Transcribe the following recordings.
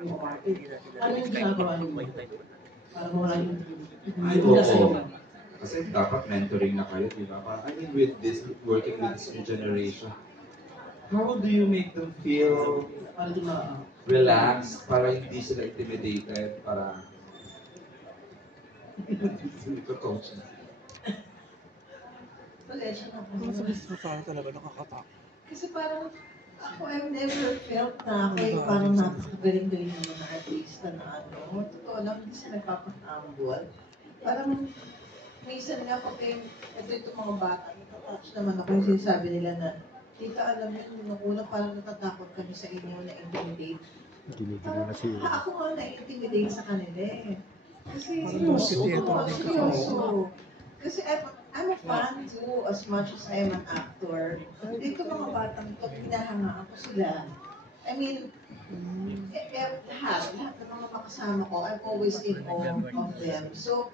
Ano yung ginagawa niyo para mawala yung Ay, oo. Kasi dapat mentoring na kayo, di ba? I mean, with this, working with this new generation, how do you make them feel para di ma... relaxed, para hindi sila intimidated, para hindi ko coach na. Pasensya na po. Ang sakit sa tao talaga, nakakatakot. Kasi parang ako, I've never felt na ako yung parang napakagaling-galing ng mga artista na ano. Totoo lang, hindi sila nagpapahambol. Parang minsan nga pag itong mga bata, natatouch naman ako yung sinasabi nila na, tita, alam mo, nung una parang natatakot kami sa inyo na intimidate. Ako nga na-intimidate sa kanila eh. Kasi seryoso. Kasi I'm a fan too, as much as I am an actor. Dito mga batang ito, hinahangaan ko sila. I mean, lahat ng mga makasama ko, I'm always in awe of them. So,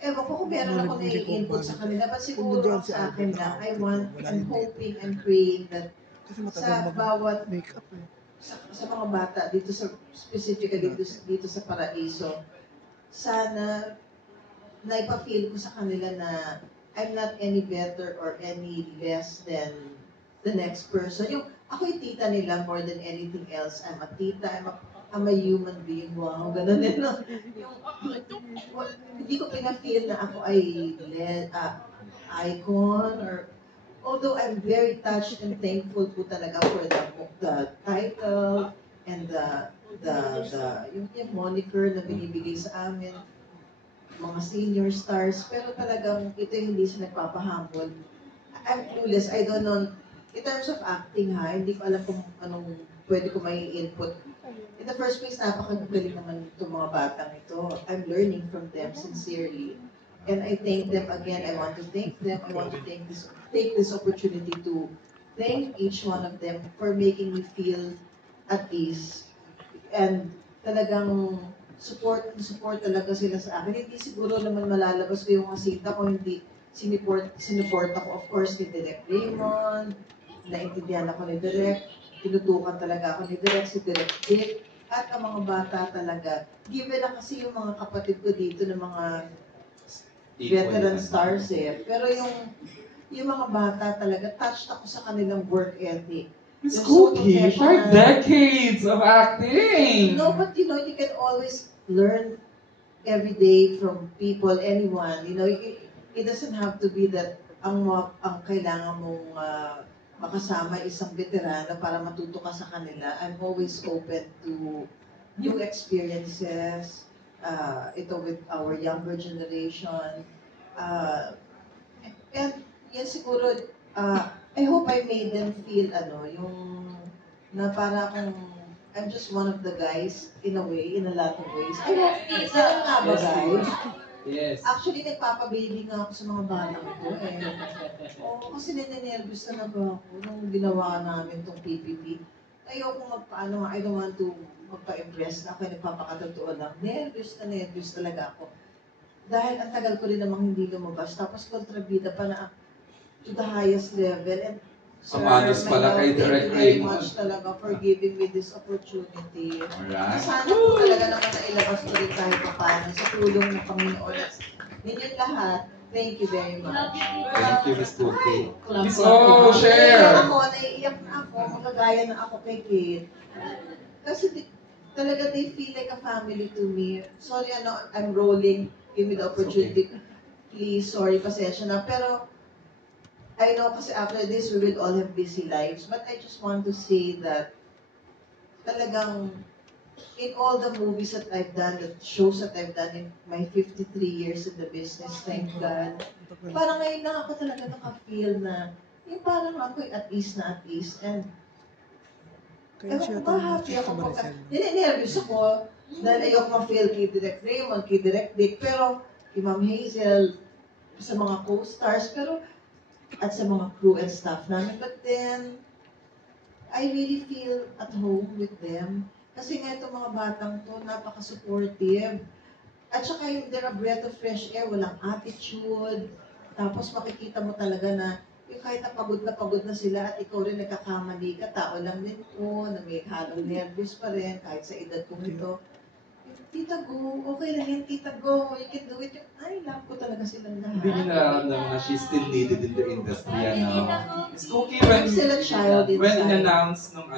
ewan ko kung meron ako na-i-input sa kanila, but siguro sa akin lang, I'm hoping and praying that sa bawat sa mga bata dito sa specifically dito sa Paraiso, sana naipa-feel ko sa kanila na I'm not any better or any less than the next person. Yung ako yung tita nila more than anything else. I'm a tita, I'm a human being. Wow, ganun din, no? Hindi ko pina-feel na ako ay icon or although I'm very touched and thankful po talaga for the title and yung moniker na binibigay sa amin, mga senior stars, pero talagang ito yung hindi siya nagpapahambol. I'm clueless, I don't know, in terms of acting ha, hindi ko alam kung anong pwede ko may input. In the first place, napakagaling naman itong mga batang ito. I'm learning from them sincerely. And I thank them again. I want to thank them. I want to take this opportunity to thank each one of them for making me feel at ease. And talagang support talaga sila sa akin. Hindi siguro naman malalabas ko yung kasita ko, hindi sinuport ako, of course, ni Direk Raymond, naintindihan ako ni Direk, tinutukan talaga ako ni Direk, si Direk Dick, at ang mga bata talaga. Given na kasi yung mga kapatid ko dito ng mga veteran stars eh. Pero yung mga bata talaga, touched ako sa kanilang work ethic. Miss Cookie, 5 decades of acting! No, but you know, you can always learn every day from people, anyone. You know, it doesn't have to be that ang kailangan mong makasama isang veterano para matuto ka sa kanila. I'm always open to new experiences, ito with our younger generation. And yan siguro, I hope I made them feel yung na para akong I'm just one of the guys in a way, in a lot of ways. I hope ganun nga ba guys? Yes. Actually, nagpapababy nga ako sa mga bata ko eh. Oo, kasi nininervous na ba ako nung ginawa namin tong PPP. Ayoko magpaano nga, I don't want to magpa-impress na ako, nagpapakatotoo lang. Nervous talaga ako. Dahil ang tagal ko rin namang hindi lumabas. Tapos kontrabida pa na to the highest level. And sir, Amados pala kay Direk thank you very Raymond. much talaga for giving me this opportunity. Alright. Sana po talaga naman nailabas ko rin kahit pa paano sa tulong ng Panginoon. Ninyong lahat, thank you very much. Thank you, Miss Cookie. Miss share! Naiiyak na ako, magagaya na ako kay Kate. Kasi talaga they feel like a family to me. Sorry, I'm rolling. Give me the opportunity. Please, sorry, pasensya na. Pero, I know kasi after this, we will all have busy lives. But I just want to say that talagang in all the movies that I've done, the shows that I've done in my 53 years in the business, thank God, parang ngayon lang ako talaga naka-feel na yung parang ako'y at ease. And Kaya siya happy ako pagka, nininervous ako dahil ayoko ma-feel kay Direk Raymond, kay Direk Dick, pero kay Ma'am Hazel, sa mga co-stars, pero at sa mga crew and staff namin. But then, I really feel at home with them. Kasi nga itong mga batang to, napaka-supportive. At saka yung they're a breath of fresh air, walang attitude. Tapos makikita mo talaga na yung kahit na pagod na sila at ikaw rin nagkakamali ka, tao lang din po, na may halong nervous pa rin, kahit sa edad kong ito. Tita Go, okay lang yan, Tita Go, you can do it. Ay, love ko talaga silang lahat. Hindi niya nararamdaman na she's still needed in the industry, ano. Miss Cookie, I'm still a child when inside. in-announce nung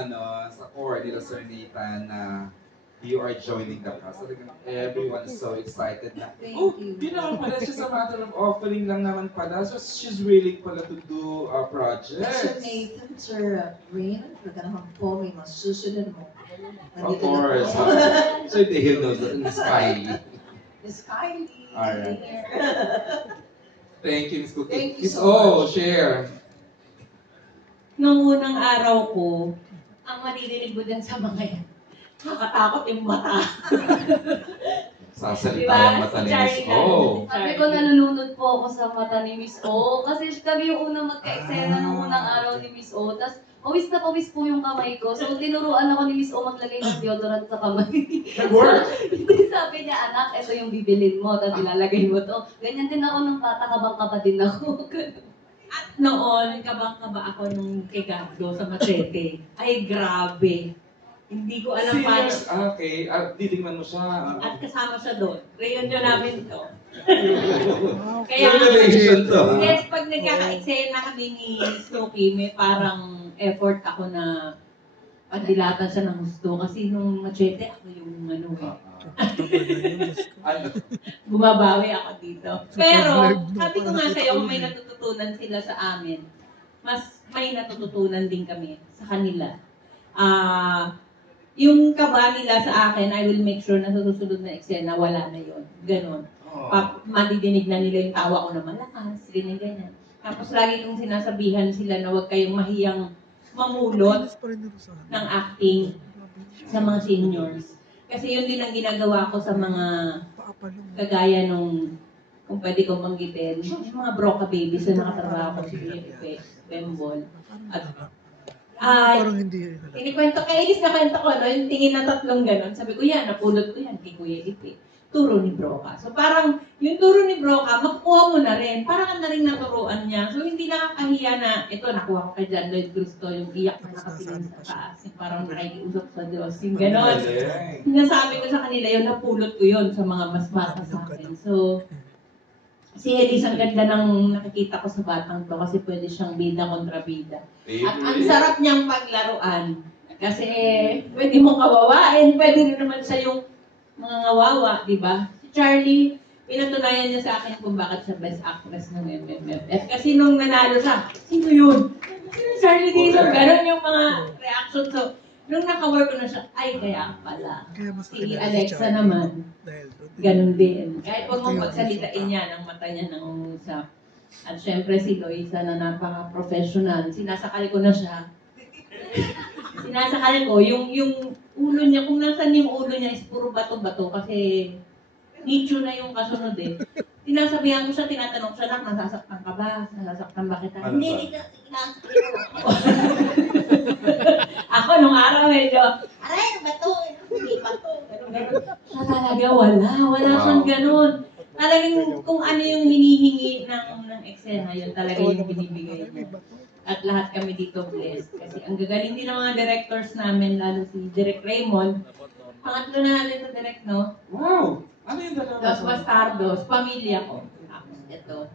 sa core nila Sir Nathan na you are joining the cast, talagang everyone is so excited na, Thank oh, you. di naman pala, she's a matter of offering lang naman pala, so she's willing pala to do a project. Sir Nathan, Sir Raymond, huwag ka naman po, may masusunod mo. Of Nandito na course. po. So they know the Miss Kylie. Miss Kylie. Alright. here. Thank you, Miss Cookie. Thank you Miss so O, much. share. Nung unang araw ko, ang maririnig mo dyan sa mga yan, nakakatakot yung mata. Sasalita Diba? yung mata ni Miss Charlie O. na. Sabi ko, nalulunod po ako sa mata ni Miss O. Kasi kami yung unang magka-eksena nung unang araw ni Miss O. Tapos, pawis na pawis po yung kamay ko. So, tinuruan ako ni Miss O maglagay ng deodorant sa kamay. Nag-work. Sabi niya, anak, ito yung bibilin mo. Tapos ilalagay mo to. Ganyan din ako nung bata, kabang-kaba din ako. At noon, kabang-kaba ako nung kay Gabdo sa Machete. Ay, grabe. Hindi ko alam paano. Serious? Okay. Titingnan mo siya. At kasama siya doon. Reunion namin to. Wow. Kaya, Revelation to. yes, pag nagkaka-eksena kami ni Snooki, may parang effort ako na pagdilatan siya ng gusto. Kasi nung Machete, ako yung ano eh. Ano? Bumabawi ako dito. Pero, sabi ko nga sa'yo, kung may natututunan sila sa amin, mas may natututunan din kami sa kanila. Yung kaba nila sa akin, I will make sure na sa susunod na eksena, wala na yon. Ganon. Madidinig na nila yung tawa ko na malakas, ganyan. Tapos lagi kong sinasabihan sila na huwag kayong mahiyang mamulot ng acting sa mga seniors. Kasi yun din ang ginagawa ko sa mga kagaya nung, kung pwede kong banggitin, yung mga broca babies na nakatrabaho ko si Pepe, Bembol. At Parang hindi. kinikwento, kainis na kwento ko, no? Yung tingin na tatlong ganon. Sabi ko, yan, napulot ko yan kay Kuya Ipe. Turo ni Broca. So parang, yung turo ni Broca, makukuha mo na rin. Parang ka na rin naturuan niya. So hindi nakakahiya na, ito, nakuha ko kay John Lloyd Cristo, yung iyak na nakapiling sa taas. Yung parang nakikiusap sa Diyos. Yung ganon. Sinasabi ko sa kanila, yun, napulot ko yun sa mga mas bata sa akin. So, si Elise, ang ganda ng nakikita ko sa batang to kasi pwede siyang bida kontra bida. At ang sarap niyang paglaruan. Kasi pwede mong kawawain, pwede rin naman siya yung mga ngawawa, di ba? Si Charlie, pinatunayan niya sa akin kung bakit siya best actress ng MMFF. Kasi nung nanalo siya, sino yun? Sino Charlie dito? Ganon yung mga reaction. So, nung naka-work ko na siya, ay kaya pala. Si Alexa naman, ganun din. Kahit huwag mong pagsalitain niya ng mata niya nangungusap. At syempre si Loisa na napaka-professional, sinasakal ko na siya. Sinasakal ko, yung ulo niya, kung nasan yung ulo niya is puro bato-bato kasi nicho na yung kasunod eh. Sinasabihan ko siya, tinatanong siya lang, nasasaktan ka ba? Nasasaktan ba kita? Ano Hindi, ba? hindi ako. Ako nung araw medyo, aray, ano ba to? Hindi pa to. Ganun. Siya talaga, wala siyang ganun. Talagang kung ano yung hinihingi ng eksena, yun talaga yung binibigay niya. At lahat kami dito blessed. Kasi ang gagaling din ng mga directors namin, lalo si Direk Raymond. Pangatlo na natin sa direct, no? Wow! Ano yung dalawa? Los Bastardos, pamilya ko. Ito.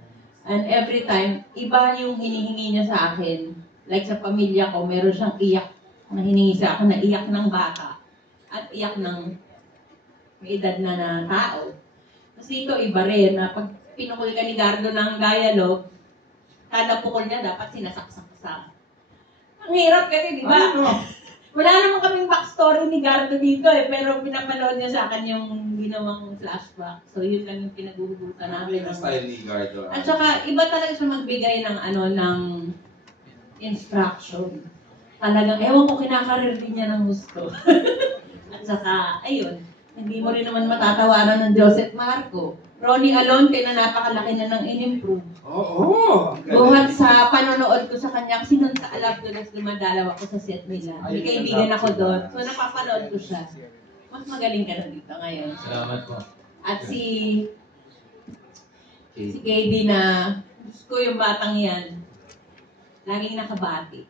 And every time, iba yung hinihingi niya sa akin. Like sa pamilya ko, meron siyang iyak na hiningi sa akin na iyak ng bata. At iyak ng may edad na tao. Kasi ito iba rin na pag pinukul ka ni Gardo ng dialogue, kada pukul niya dapat sinasaksak sa. Ang hirap kasi, di ba? Wala naman kaming backstory ni Gardo dito eh, pero pinapanood niya sa akin yung ginawang flashback. So yun lang yung pinaghuhugutan Ano namin. yung style ni Gardo? At saka, iba talaga siya magbigay ng ng instruction. Talagang, ewan ko, kinakarir din niya ng gusto. At saka, ayun, hindi mo rin naman matatawaran ng Joseph Marco. Ronnie Alonte na napakalaki na ng in-improve. Oo! Buhat sa panonood ko sa kanya, kasi noon sa Alabdulas dumadalaw ako sa set nila. May kaibigan ako doon. So napapanood ko siya. Mas magaling ka na dito ngayon. Salamat po. At si KB na, gusto ko yung batang yan. laging nakabati.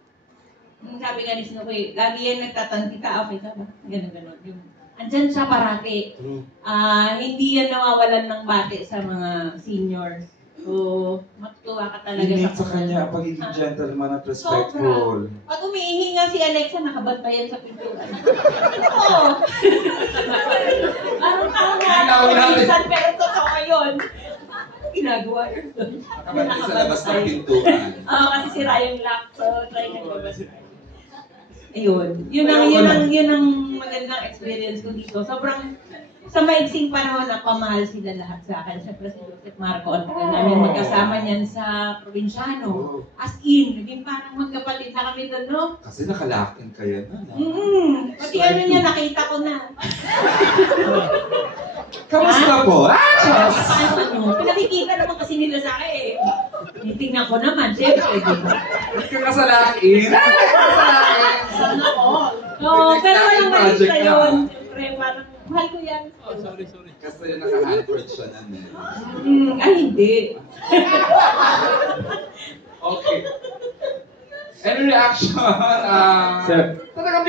Sabi nga ni Snowy, lagi yan nagtatanong kita, okay ka ba? Ganun. Andyan siya parati. Hindi yan nawawalan ng bati sa mga seniors. So, matutuwa ka talaga Innate sa mga- kanya ang pagiging gentleman at respectful. Pag umiihi nga si Alexa, nakabantayan sa pintuan. Oo. Parang tao nga Ikaw ako natin. minsan, pero totoo yun. Ano ginagawa yun? Nakabati sa labas ng pintuan. Oo, kasi sira yung lock, so try na labas. Ayun. Yun ang magandang experience ko dito. Sobrang, sa maiksing panahon, napamahal sila lahat sa akin. Siyempre si Joseph Marco, ang tagal namin magkasama niyan sa probinsyano. As in, naging parang magkapatid na kami doon, no? Kasi nakalakin kayo na. Pati ano niya, nakita ko na. Kamusta po? Pinakikita naman kasi nila sa akin eh. Titingnan ko naman, siyempre, di ba? Kakasalain! Sana all. Oo, pero walang mali Project sa na. yun. Siyempre, parang, mahal ko yan. Kasi naka-handprint siya na eh. Ay, hindi. Okay. Any reaction? Sir. Talagang